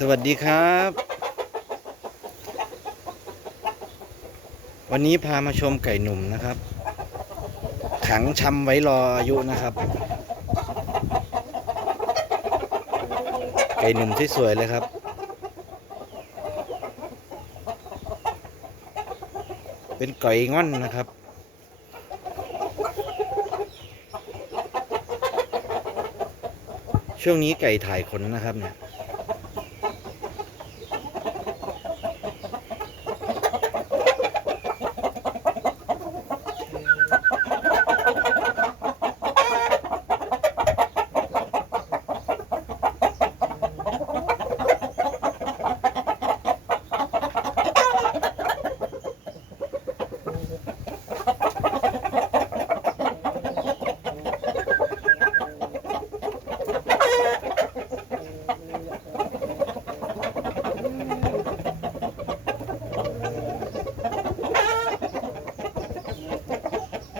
สวัสดีครับ วันนี้พามาชมไก่หนุ่มนะครับ ขังชำไว้รออายุนะครับ ไก่หนุ่มที่สวยเลยครับ เป็นไก่ง่อนนะครับช่วงนี้ไก่ถ่ายขนนะครับเนี่ย